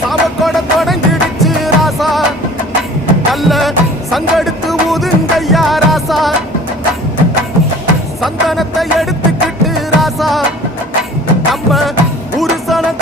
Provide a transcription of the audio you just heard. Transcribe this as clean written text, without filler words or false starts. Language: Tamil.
சாமக்கோட தொடங்கிடுச்சு ராசா, நல்ல சங்கெடுத்து ஊதுங்கய்யா ராசா, சந்தனத்தை எடுத்துக்கிட்டு ராசா நம்ம ஊரு சனம்